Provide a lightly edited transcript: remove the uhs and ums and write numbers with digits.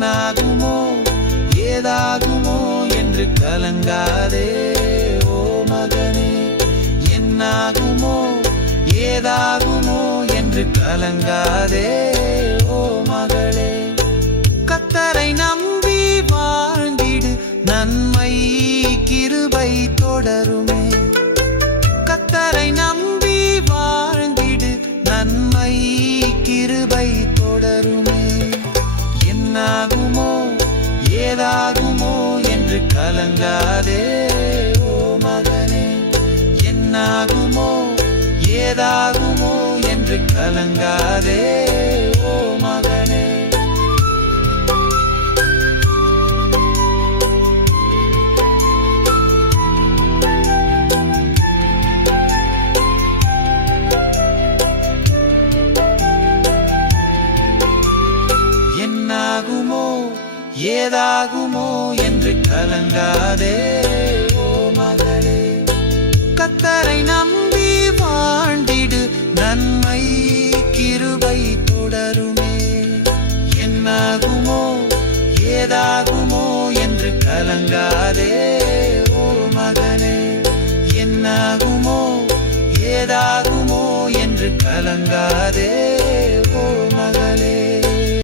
என்னாகுமோ ஏதாகுமோ என்று கலங்காதே ஓ மகனே. என்னாகுமோ ஏதாகுமோ என்று கலங்காதே ஓ மகளே. கர்த்தரை நம்பி வாழ்ந்திடு, நன்மை கிருபை தொடருமே. கர்த்தரை நம்பி வாழ்ந்திடு, நன்மை கிருபை தொடருமே. என்னாகுமோ ஏதாகுமோ என்று கலங்காதே ஓ மகனே. என்னாகுமோ ஏதாகுமோ என்று கலங்காதே ஓ மகனே. என்னாகுமோ ஏதாகுமோ என்று கலங்காதே ஓ மகளே. கர்த்தரை நம்பி வாழ்ந்திடு, நன்மை கிருபை தொடருமே. என்னாகுமோ ஏதாகுமோ என்று கலங்காதே ஓ மகனே. என்னாகுமோ ஏதாகுமோ என்று கலங்காதே